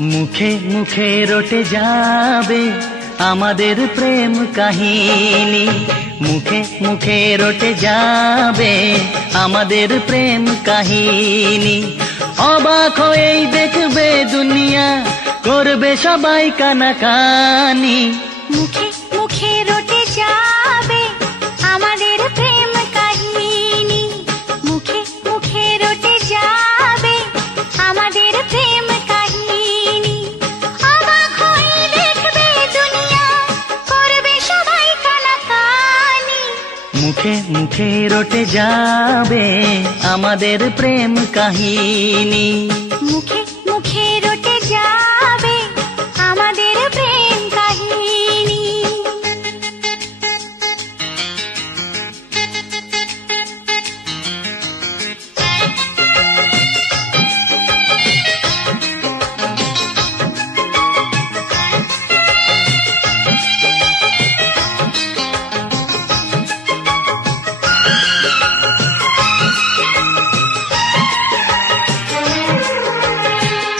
মুখে মুখে রটে যাবে আমাদের প্রেম কাহিনী, মুখে মুখে রটে যাবে আমাদের প্রেম কাহিনী। অবাক হয়েই দেখবে দুনিয়া, করবে সবাই কানাকানি। মুখে মুখে রটে যাবে আমাদের প্রেম কাহিনী, মুখে মুখে রটে যাবে আমাদের প্রেম কাহিনী। অবাক হয়ে দেখবে দুনিয়া, করবে সবাই কানাকানি। মুখে মুখে রটে যাবে আমাদের প্রেম কাহিনী, মুখে মুখে রটে যাবে আমাদের প্রেম কাহিনী।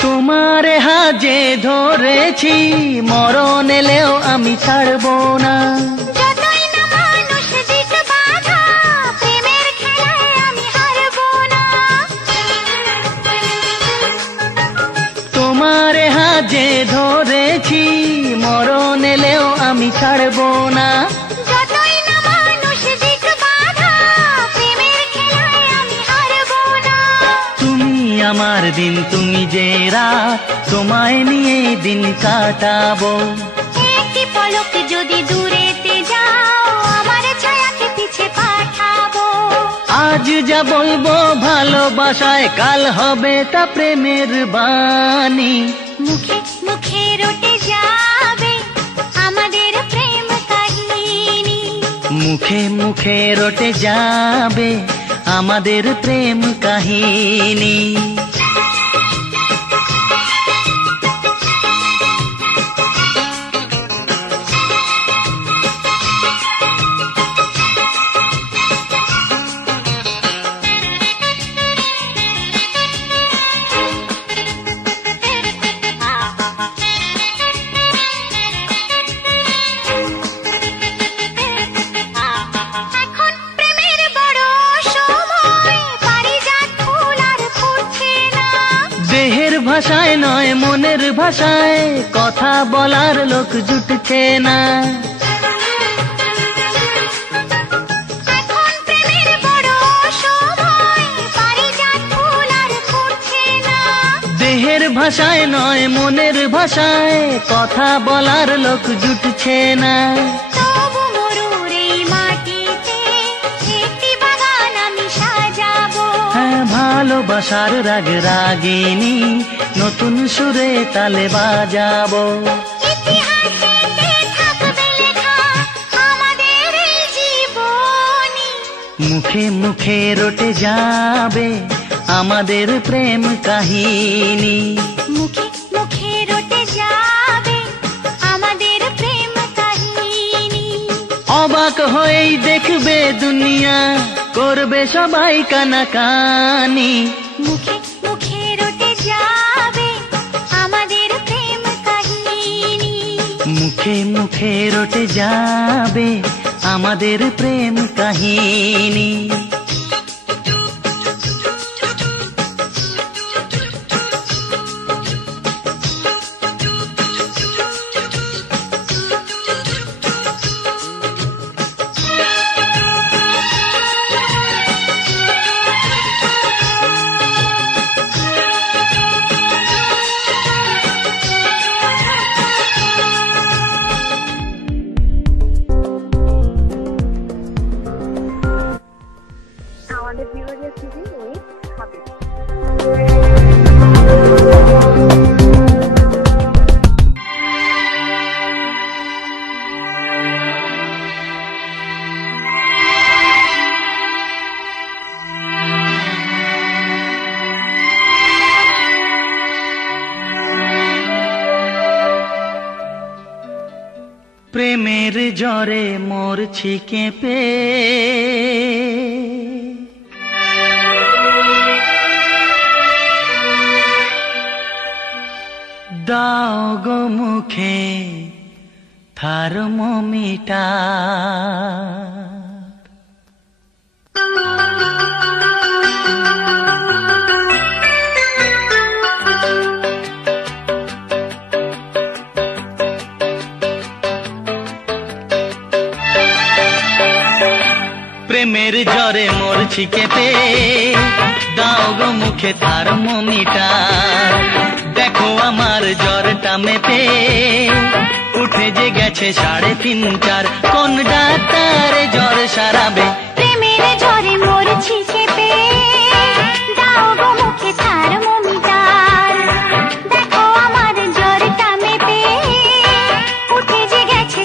তোমার হাজে ধরেছি, মরণ এলেও আমি ছাড়বো না। যতই না মানুষ দিক বাধা, প্রেমের খেলায় আমি হারবো না। তোমার হাজে ধরেছি, মরণ এলেও আমি ছাড়বো না। যতই না মানুষ দিক বাধা, প্রেমের খেলায় আমি হারবো না। তুমি আমার দিন, তুমি যে রাত, তোমায় নিয়ে দিন কাটাবো। একটি পলক যদি দূরেতে যাও, আমার ছায়াকে পিছে পাঠাবো। আজ যা বলবো ভালোবাসায়, কাল হবে তা প্রেমের বাণী। মুখে মুখে রটে যাবে আমাদের প্রেম কাহিনী, মুখে মুখে রটে যাবে আমাদের প্রেম কাহিনী। এখন প্রেমের বড় সময়, পারিজাত ফুল আর ফুটছে না। দেহের ভাষায় নয় মনের ভাষায়, কথা বলার লোক জুটছে না। এখন প্রেমের বড় সময়, পারিজাত ফুল আর ফুটছে না। দেহের ভাষায় নয় মনের ভাষায়, কথা বলার লোক জুটছে না। তবু মরুর এই মাটিতে একটি বাগান আমি সাজাবো। হ্যাঁ, ভালোবাসার রাগ রাগিনী, নতুন সুরে তালে বাজাবো। ইতিহাসেতে থাকবে লেখা আমাদের এই জীবনী। মুখে মুখে রটে যাবে আমাদের প্রেম কাহিনী, মুখে মুখে রটে যাবে আমাদের প্রেম কাহিনী। অবাক হয়েই দেখবে দুনিয়া, করবে সবাই কানাকানি। মুখে মুখে রটে যাবে আমাদের প্রেম কাহিনী, মুখে মুখে রটে যাবে আমাদের প্রেম কাহিনী। আমাদের বিভাগীয় সিভি উইথ হাবিব। প্রেমের জ্বরে মরছি কেঁপে, দাও গো মুখে থার্মোমিটার। প্রেমের জ্বরে মরছি কেঁপে, দাও গো মুখে থার্মোমিটার। দেখো আমার জ্বরটা মেপে উঠে যে গেছে 3.5-4। কোন ডাক্তারে জ্বর সারাবে? প্রেমের জ্বরে মরছি কেঁপে, দাও গো মুখে থার্মোমিটার। দেখো আমার জ্বরটা মেপে উঠে যে গেছে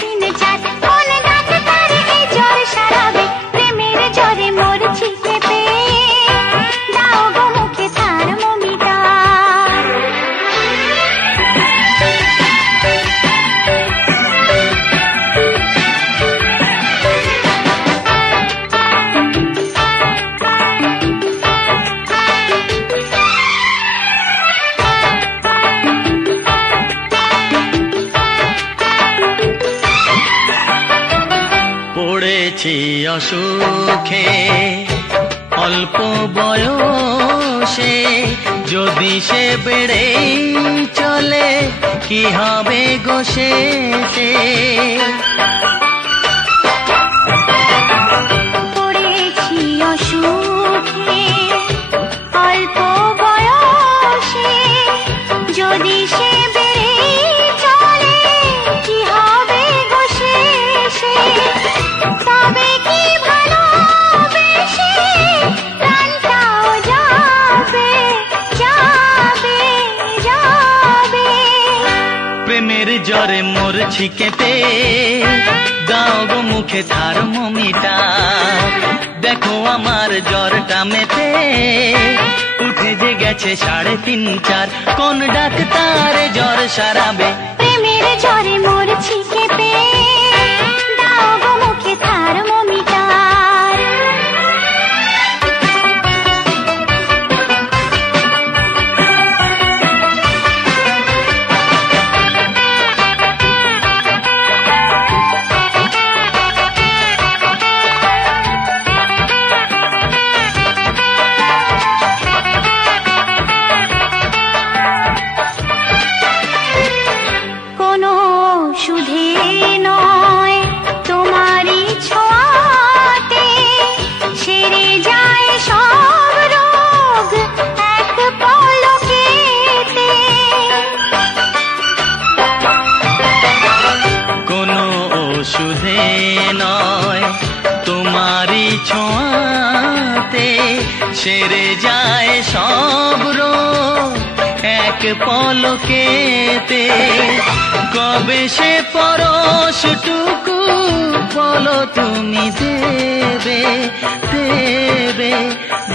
3.5-4। কোন ডাক্তারে এই জ্বর সারাবে? প্রেমের জ্বরে মরছি কেঁপে, দাও গো মুখে থার্মোমিটার। পড়েছি অসুখে অল্প বয়সে, যদি সে বেড়ে চলে কি হবে গো শেষে? পড়েছি অসুখে অল্প বয়সে, যদি সে বেড়ে চলে কি হবে গো শেষে? তবে কি ভালোবেসে প্রাণটাও যাবে যাবে যাবে। প্রেমের জ্বরে মরছি কেঁপে, দাও গো মুখে থার্মোমিটার। দেখো আমার জ্বরটা মেপে উঠে যে গেছে 3.5-4। কোন ডাক্তারে জ্বর সারাবে? প্রেমের জ্বরে মরছি কেঁপে, দাও গো মুখে থার্মোমিটার। কোনো সুধে নয় তোমারই ছোঁয়াতে, সেরে যায় সব রোগ এক পলকেতে। কোনো ওষুধে নয় তোমারই ছোঁয়াতে, সেরে যায় সব রোগ এক পলকেতে। কবে সে পরশটুকু বলো তুমি দেবে দেবে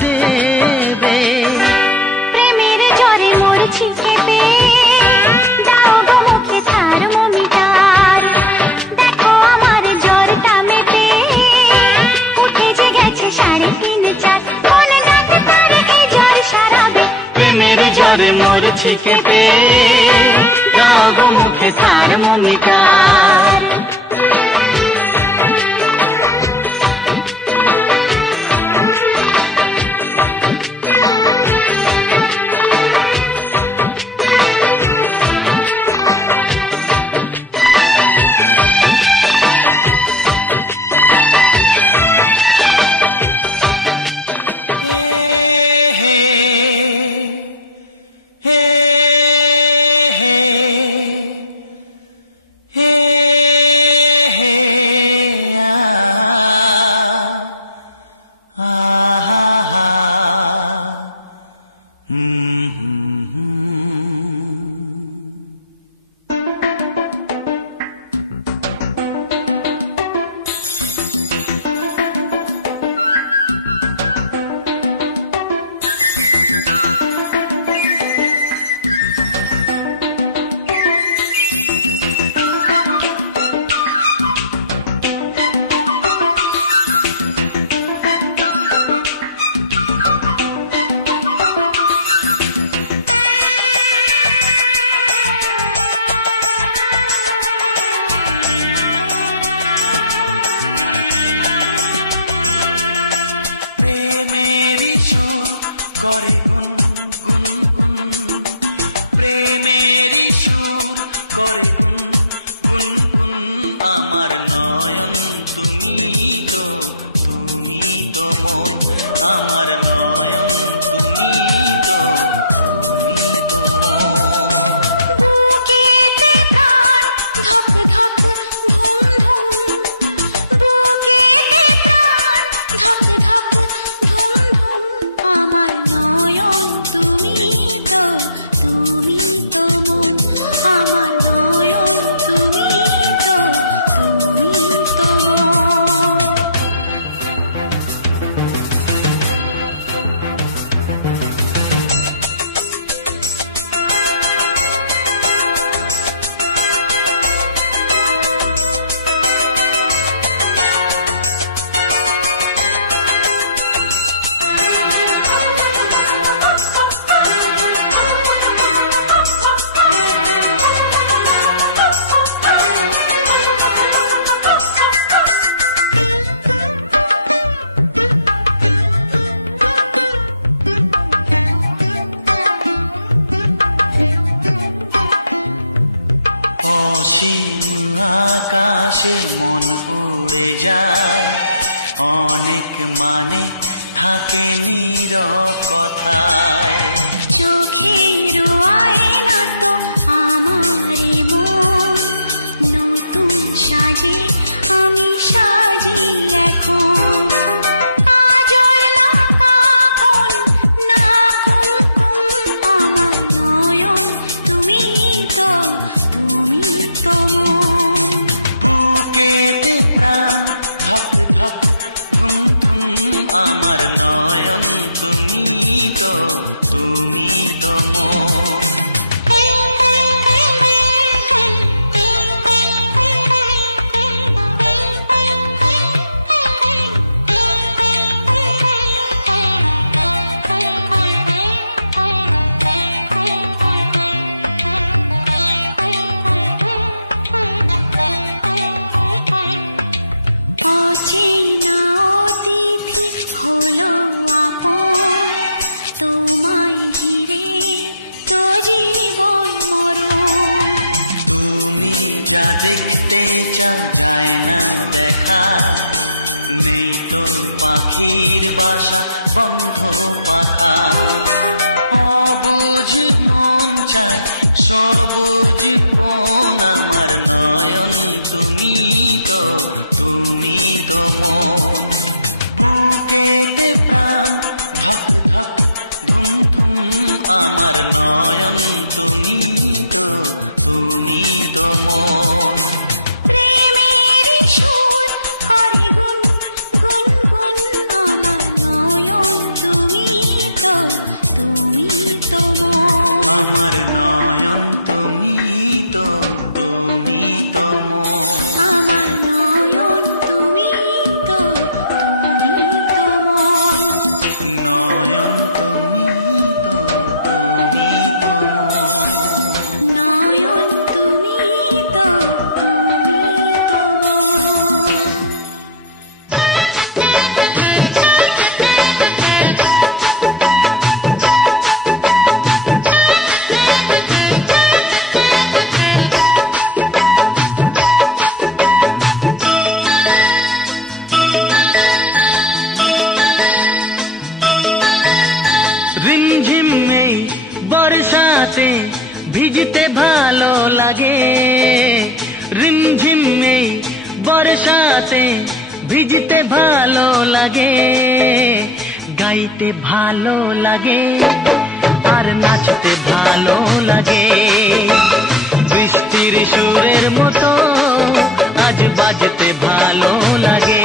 দেবে? প্রেমের জ্বরে মরছি কেঁপে, দাও গো মুখে থার্মোমিটার। দেখো আমার জ্বরটা মেপে উঠে যে গেছে 3.5-4। কোন ডাক্তারে এই জ্বর সারাবে? প্রেমের জ্বরে মরছি কেঁপে, দাও গো মুখে থার্মোমিটার। বর্ষাতে ভিজতে ভালো লাগে, রিমঝিম এই বর্ষাতে ভিজতে ভালো লাগে, গাইতে ভালো লাগে আর নাচতে ভালো লাগে। বৃষ্টির সুরের মতো আজ বাজতে ভালো লাগে।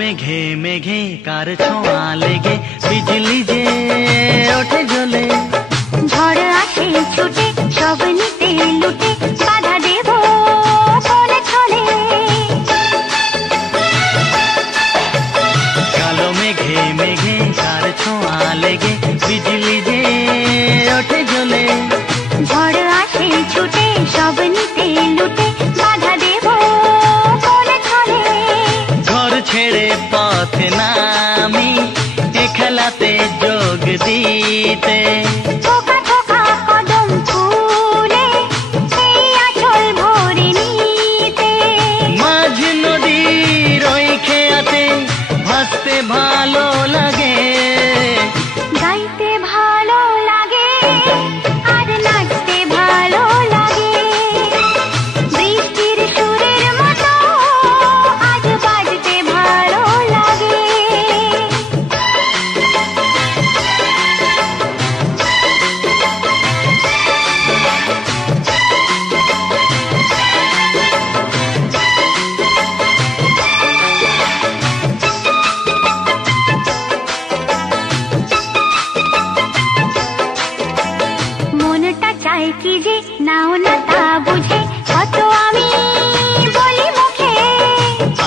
মেঘে মেঘে কার ছোঁয়া লেগে বিজলি যে ওঠে জ্বলে, ঝড় আসে ছুটে সব নিতে লুটে বাধা দেব বলে চলে। কালো মেঘে মেঘে কার ছোঁয়া লেগে বিজলি যে ওঠে জ্বলে, ঝড় আসে ছুটে সব নিতে লুটে বাধা দেব বলে চলে। ঘর ছেড়ে পথ নামি এ খেলাতে যোগ দিতে, থোকা থোকা কদম ফুলে সেই আঁচল ভরে নিতে। মাঝ নদীর ওই খেয়াতে ভাসতে ভালো লাগে, গাইতে ভালো লাগে আর নাচতে চাই কি যে নাও না তা বুঝে কত আমি বলি মুখে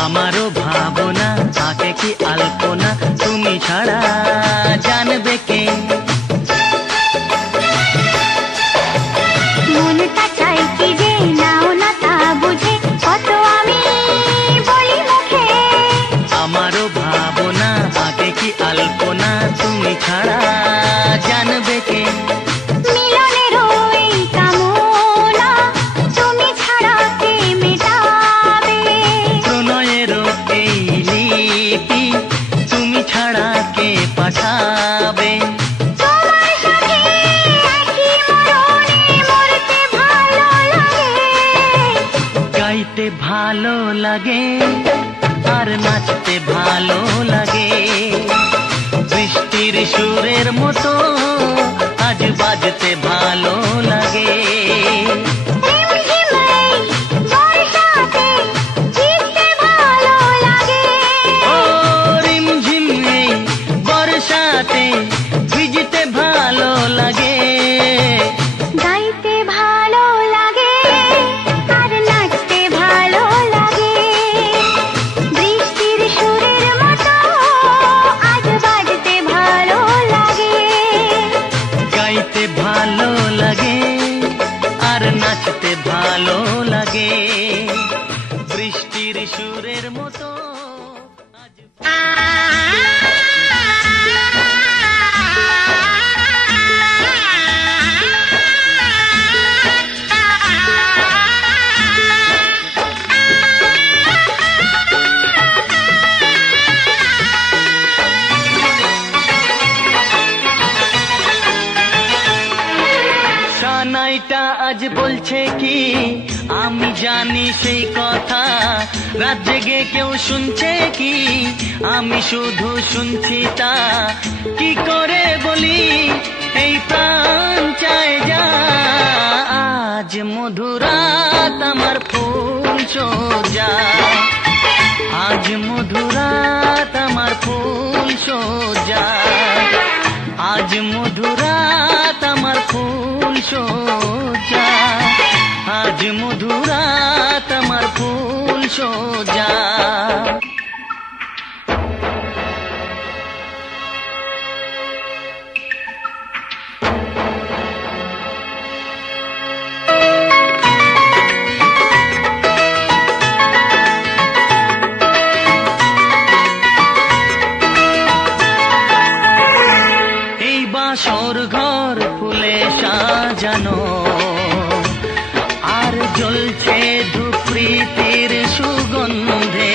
আমারও ভাবনা তাকে কি আলপনা তুমি ছাড়া জানবে কে মনটা চাই কি যে নাও না তা বুঝে কত আমি বলি মুখে আমারও ভাবনা তাকে কি আলপনা তুমি ছাড়া জানবে কে মিলনের ওই কামনা তুমি ছাড়া কে মেটাবে প্রণয়েরও এই লিপি তুমি ছাড়া কে পাঠাবে তোমার সাথে একই মরণে মরতে ভালো লাগে গাইতে ভালো লাগে আর নাচতে ভালো লাগে বৃষ্টির সুরের মতো আজ বাজতে ভালো লাগে রিমঝিমেই বর্ষাতে ভিজতে ভালো লাগে ও রিমঝিম এই বর্ষাতে ভিজতে ভালো লাগে গাইতে ভালো লাগে আর নাচতে ভালো লাগে বৃষ্টির সুরের মতো আজ বাজতে ভালো লাগে গাইতে ভালো লাগে আর নাচতে ভালো লাগে বৃষ্টির সুরের মতো আজ সানাইটা আজ বলছে কি আমি জানি সেই কথা রাত জেগে কেউ শুনছে কি আমি শুধু শুনছি তা কি করে বলি এই প্রাণ চায় যা আজ মধুরাত আমার ফুল সোজা আজ মধুরাত আমার ফুল সোজা আজ মধুরাত আমার ফুল সোজা আজ মধুরাত আমার ফুল সোজা এই বাসর ঘর ফুলে সাজানো আর জ্বলছে ধূপ প্রীতির সুগন্ধে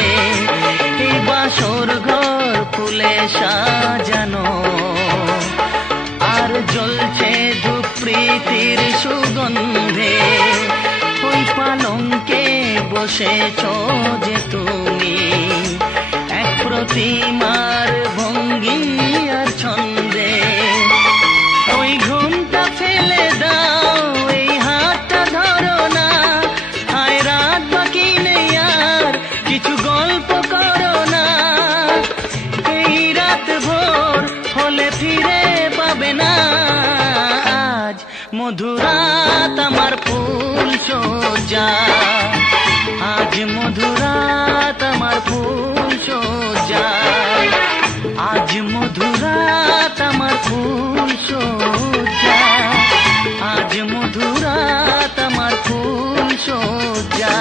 এই বাসর ঘর ফুলে সাজানো আর জ্বলছে ধূপ প্রীতির সুগন্ধে ওই পালঙ্কে বসেছ যে তুমি এক প্রতিমার ভঙ্গি আর ছন্দে ওই ঘুমটা ফেলে দাও এই হাতটা ধরো না হায় রাত বাকি নেই আর কিছু গল্প করো না এই রাত ভোর হলে ফিরে পাবে না আজ মধুরাত আমার ফুল সোজা আজ মধুরাত আমার ফুল সোজা আজ মধুরাত আমার ফুল সোজা আজ মধুরাত আমার ফুল সোজা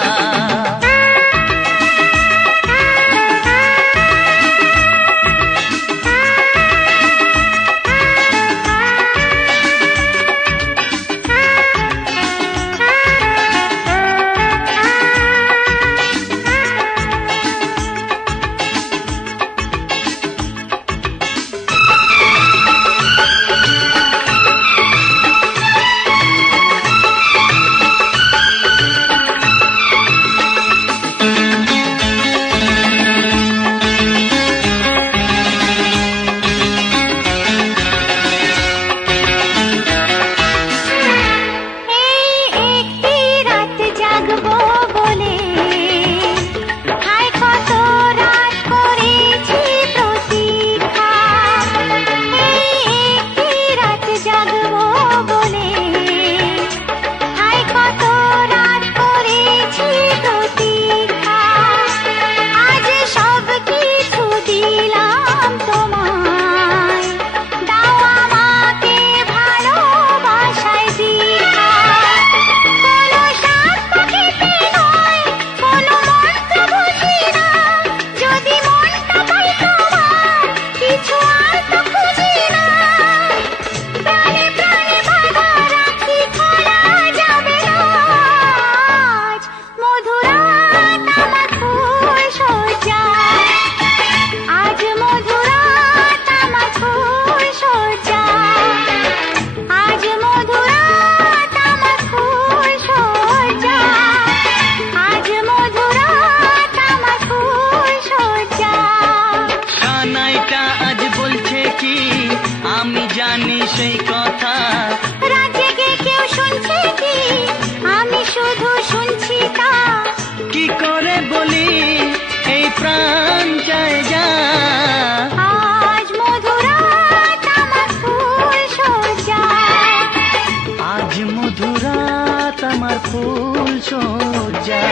আমার ফুল সজ্জা।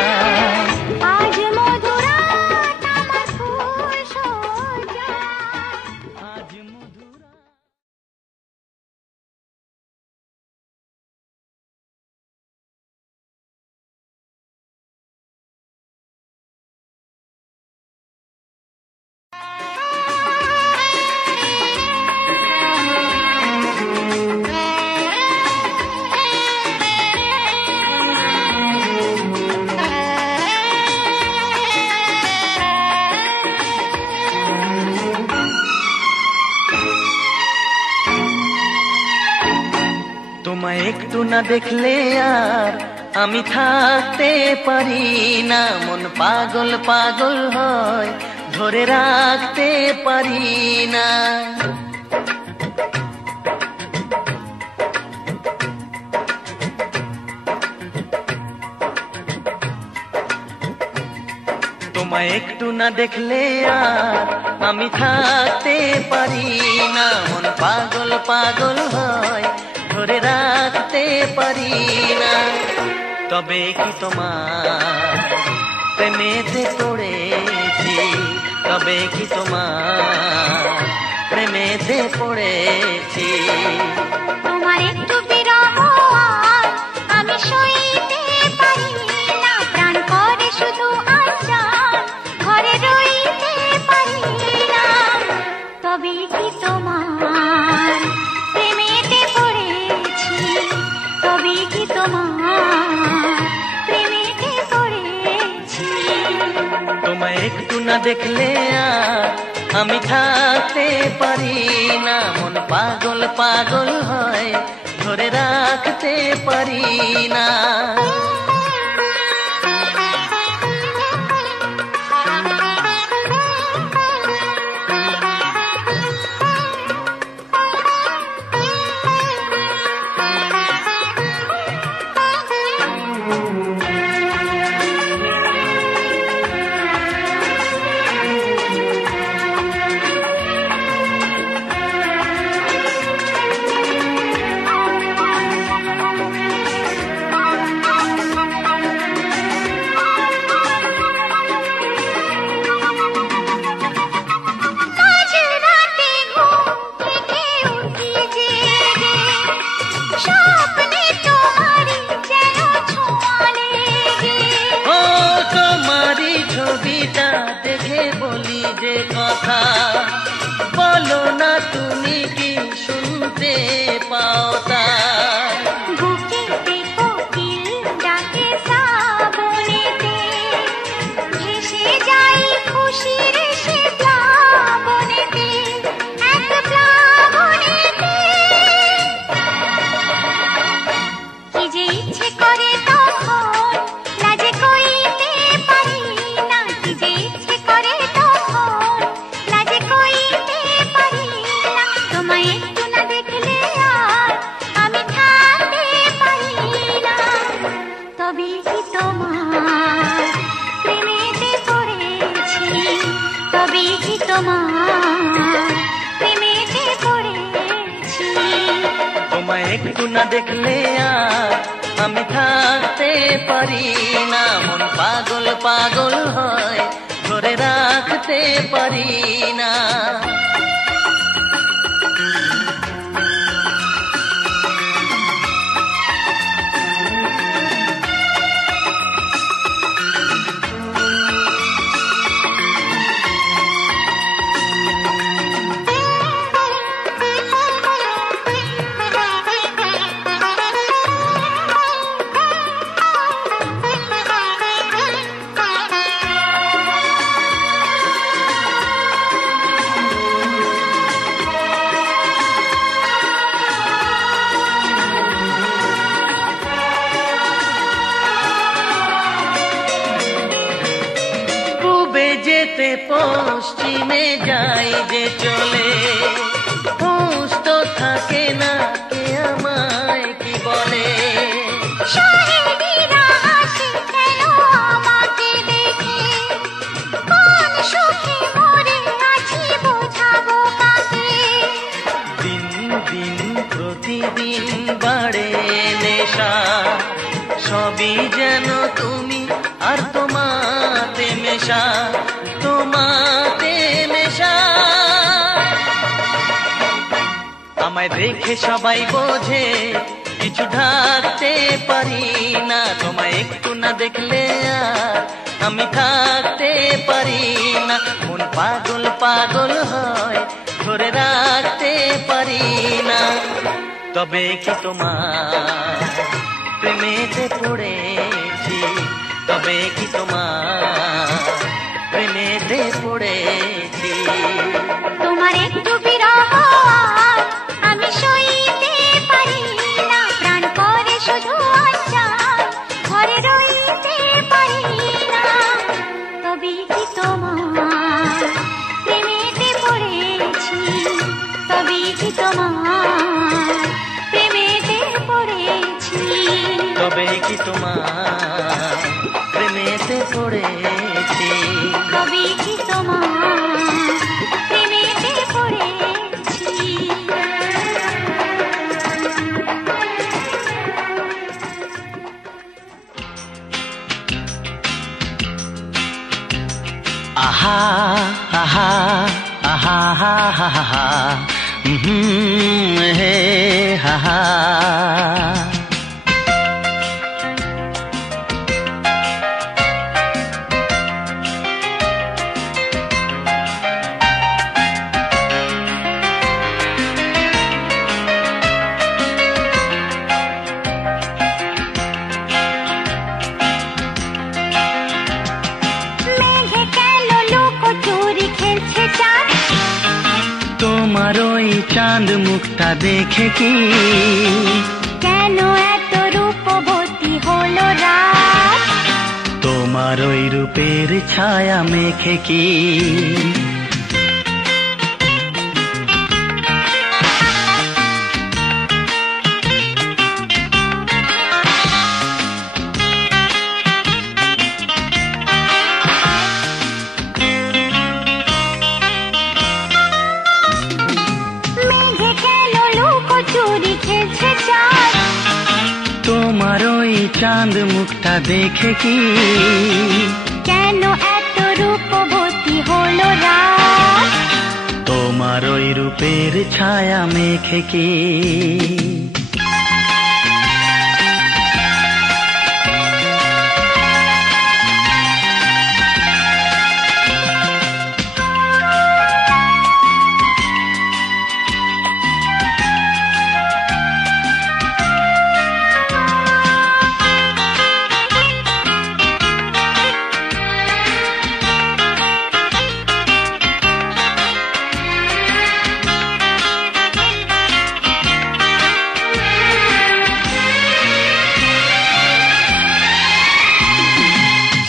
আজ মধুরাত আমার ফুল সজ্জা। আজ মধুরা তোমায় একটু না দেখলে আর আমি থাকতে পারি না, মন পাগল পাগল হয় ধরে রাখতে পারি না। তোমায় একটু না দেখলে আর আমি থাকতে পারি না, মন পাগল পাগল হয় ধরে রাখতে পারি না। তবে কি তোমার প্রেমেতে পড়েছি, তবে কি তোমার প্রেমেতে পড়েছি। তোমার একটু বিরহ আর আমি সইতে পারি না, প্রাণ করে শুধু আচার ঘরে রইতে পারি না। তবে কি তোমার প্রেমেতে পড়েছি, তবে কি তোমার প্রেমেতে পড়েছি। তোমায় একটু না দেখলে আর আমি থাকতে পারি না, মন পাগল পাগল হয় ধরে রাখতে পারি না। ছবিটা দেখে বলি যে কথা, বলো না তুমি কি শুনতে পাও তা। বুকেতে কোকিল ডাকে শ্রাবণেতে, ভেসে যাই খুশির সে প্লাবনেতে, এক প্লাবনেতে। কি যে ইচ্ছে করে তখন লাজে কইতে পারি না, কি যে ইচ্ছে করে তখন লাজে কইতে পারি না। তোমায় একটু না দেখলে আর আমি থাকতে পারি না। তবে কি তোমার প্রেমেতে পড়েছি, তবে কি তোমার প্রেমেতে পড়েছি। তোমায় একটু না দেখলে আর আমি থাকতে পারি না, মন পাগল পাগল হয় ধরে রাখতে পারি না। যেতে পশ্চিমে যাই যে চলে, হুঁশ তো থাকে না কে আমায় কি বলে। শাহেদিরা হাসে কেন আমাকে দেখে, কোন সুখে মরে আছি বোঝাবো কাকে। দিন দিন প্রতিদিন বাড়ে নেশা, সবই যেন তুমি আর তোমাতে মেশা, তোমাতে মেশা। আমায় দেখে সবাই বোঝে কিছু ঢাকতে পারি না, তোমায় একটু না দেখলে আর আমি থাকতে পারি না। মন পাগল পাগল হয়, ধরে রাখতে পারি না। তবে কি তোমার প্রেমেতে পড়েছি, তবে কি তোমার প্রেমেতে পড়েছি। তোমার একটু বিরহ আমি সইতে পারি না, প্রাণ করে শুধু আশায় ঘরে রইতে পারি না। তবে কি তোমার প্রেমেতে পড়েছি, তবে কি তোমার প্রেমেতে পড়েছি, তবে কি তোমার প্রেমেতে পড়েছি, তবে কি তোমার প্রেমেতে পড়েছি। আহা আহা আহা হা হা হা, হে হা হা। মেঘে কেন লুকোচুরি খেলছে চাঁদ, তোমার ওই চাঁদ মুখটা দেখে কি কেন এত রূপবতী হলো রাত। তোমার ওই রূপের ছায়া মেখে কি মেঘে কেন লুকোচুরি খেলছে চাঁদ, তোমার ওই চাঁদ মুখটা দেখে কি কেন এত রূপবতী হলো রাত। তোমার ওই রূপের ছায়া মেখে কি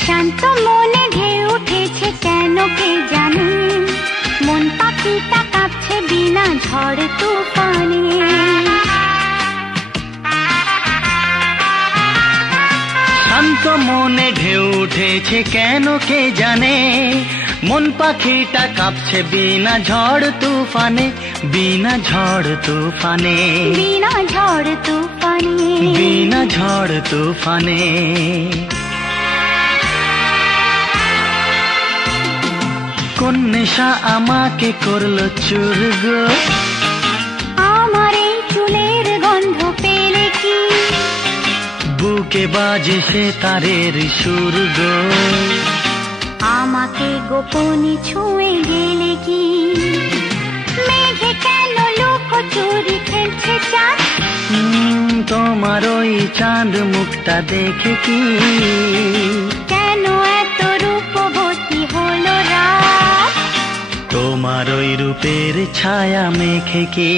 শান্ত মনে ঢেউ উঠেছে কেন কে জানে, মন পাখিটা কাঁপছে বিনা ঝড় তুফানে। শান্ত মনে ঢেউ উঠেছে কেন কে জানে, মন পাখিটা কাঁপছে বিনা ঝড় তুফানে, বিনা ঝড় তুফানে, বিনা ঝড় তুফানে, বিনা ঝড় তুফানে। কোন নেশা আমাকে করলো চুর গো, আমার এই চুলের গন্ধ পেলে কি বুকে বাজে সে তারের সুর গো, আমাকে গোপনে ছুঁয়ে গেলে কি। মেঘে কেন লুকোচুরি খেলছে চাঁদ, তোমার ওই চাঁদ মুখটা দেখে কি কেন এত রূপবতী হলো রাত। তোমার ওই রূপের ছায়া মেখে কি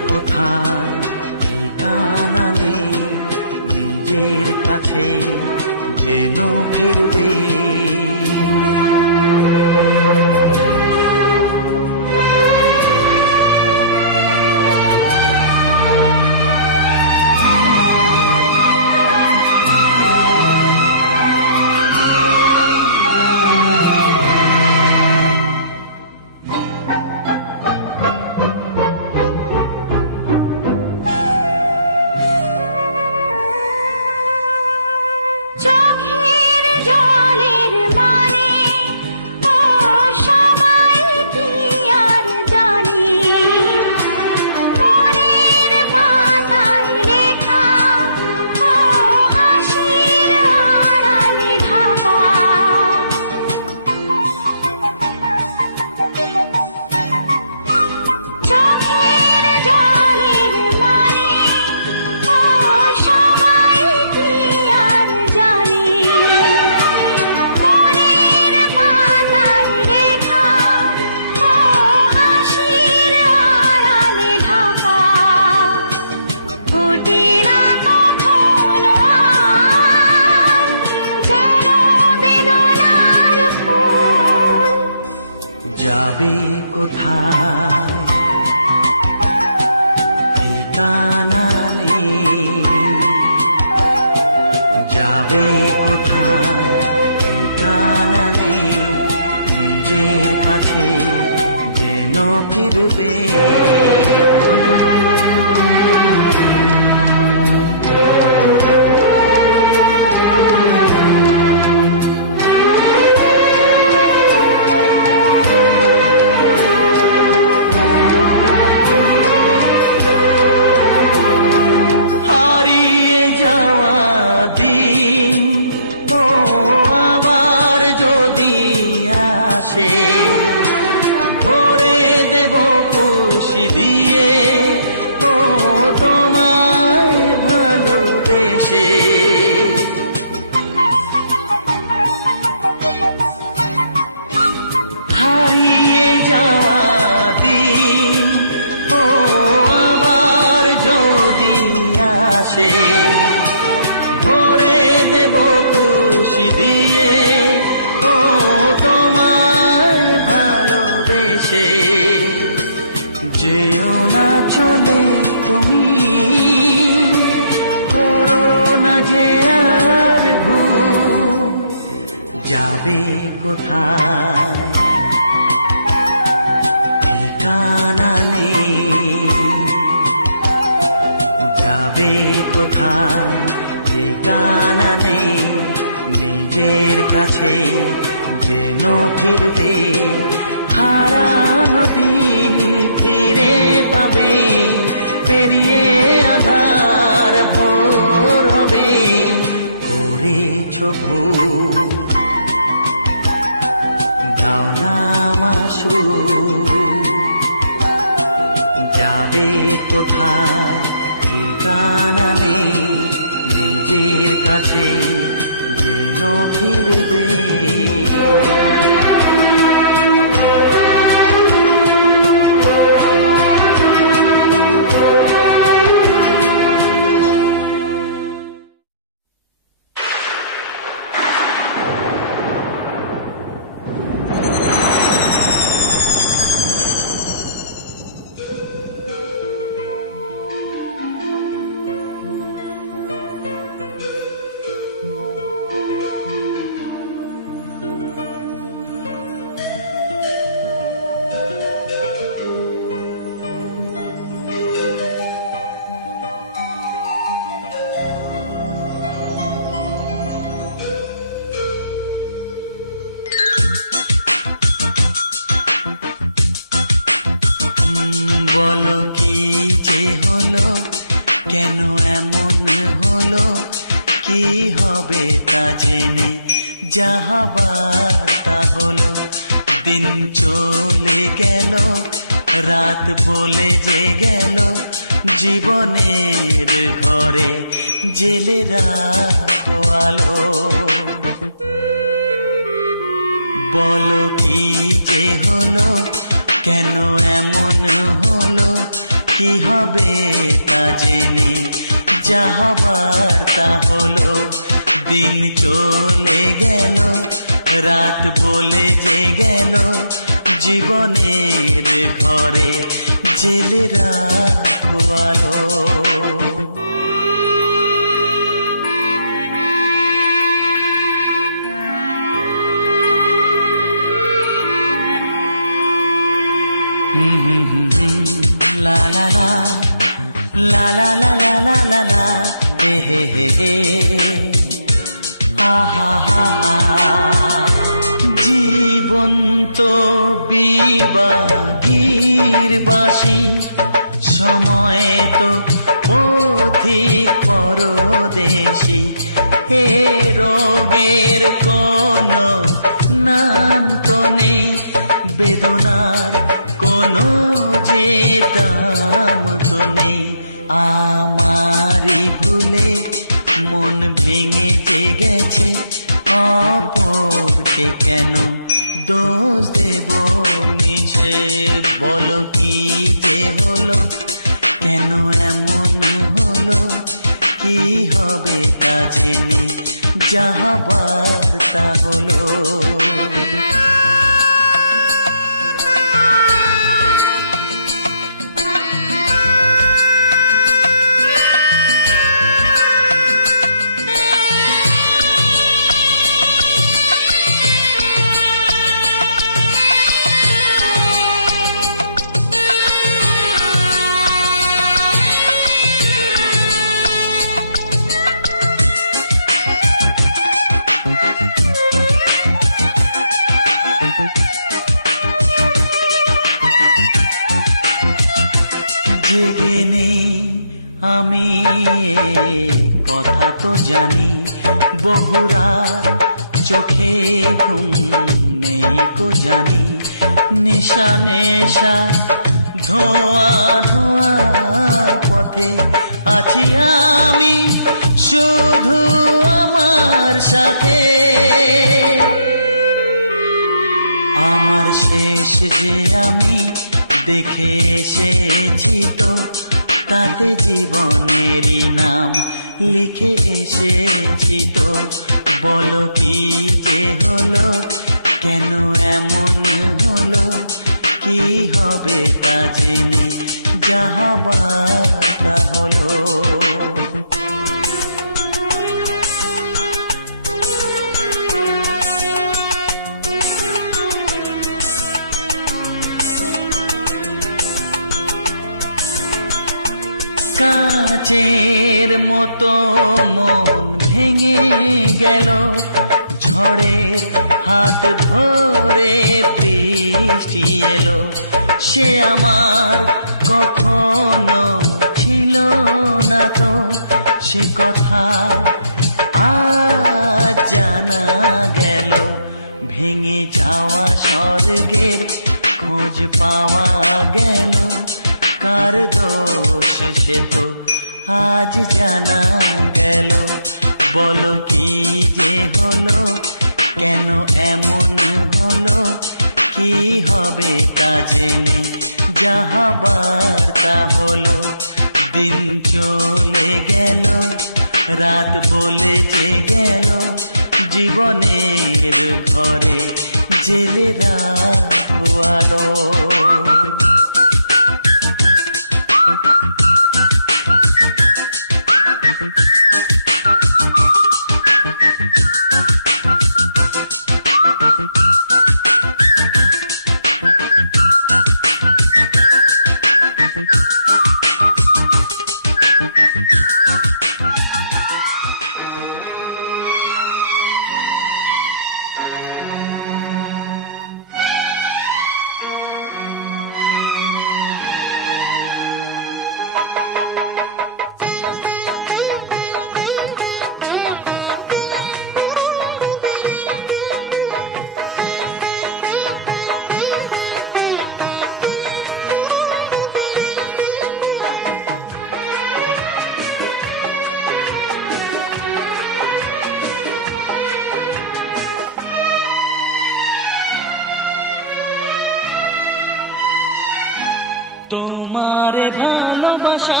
তোমারে ভালোবাসা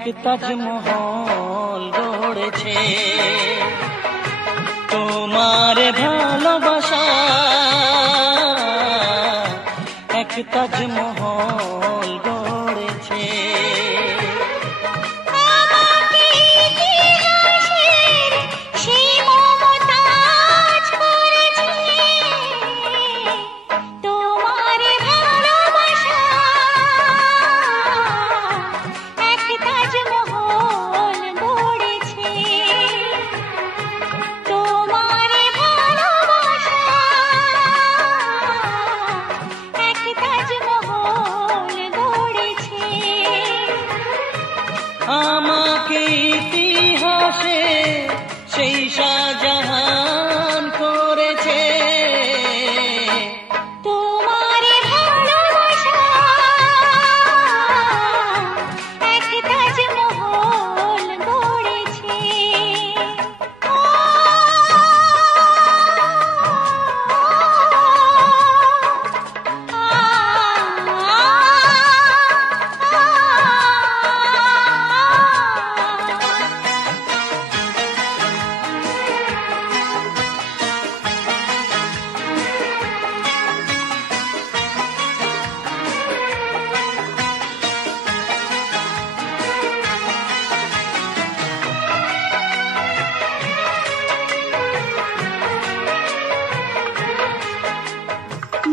এক তাজমহল গড়েছে তোমার ভালোবাসা, এক তাজমহল গড়েছে। আমাকে ইতিহাসের সেই মমতাজ করেছে তোমার ভালোবাসা, এক তাজমহল গড়েছে তোমার ভালোবাসা, এক তাজমহল গড়েছে। আমাকে ইতিহাসে সেই শাহজাহান করেছে তোমার ভালোবাসা, এক তাজমহল গড়েছে।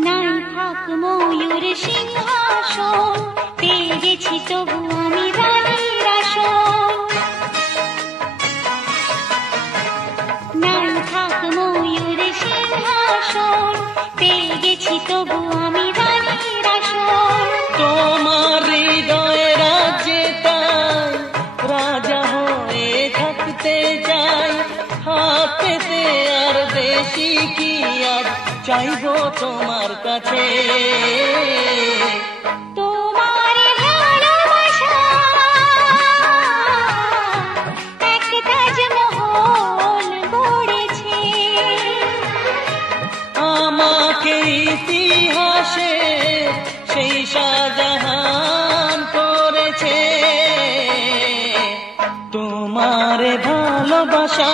নাই থাক ময়ূর সিংহাসন, পেয়ে গেছি তবু আমি রানীর আসন। নাই থাক ময়ূর সিংহাসন, পেয়ে গেছি তবু আমি রানীর আসন। তোমার হৃদয়ে রাজ্যে তাই রাজা হয়ে থাকতে চাই, হাত পেতে আর বেশি কি আজ চাইবো তোমার কাছে। তোমার ভালোবাসা, এক তাজমহল গড়েছে আমাকে ইতিহাসে সেই শাহজাহান করেছে তোমার ভালোবাসা,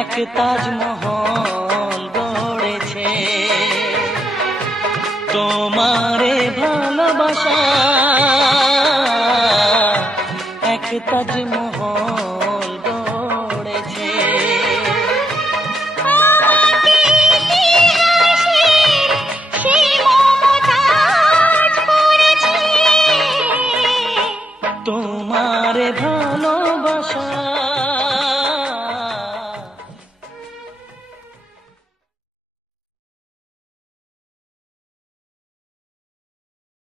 এক তাজমহল গড়েছে তোমার ভালোবাসা, এক তাজমহল গড়েছে। আমাকে ইতিহাসের সেই মমতাজ করেছে তোমার ভালোবাসা।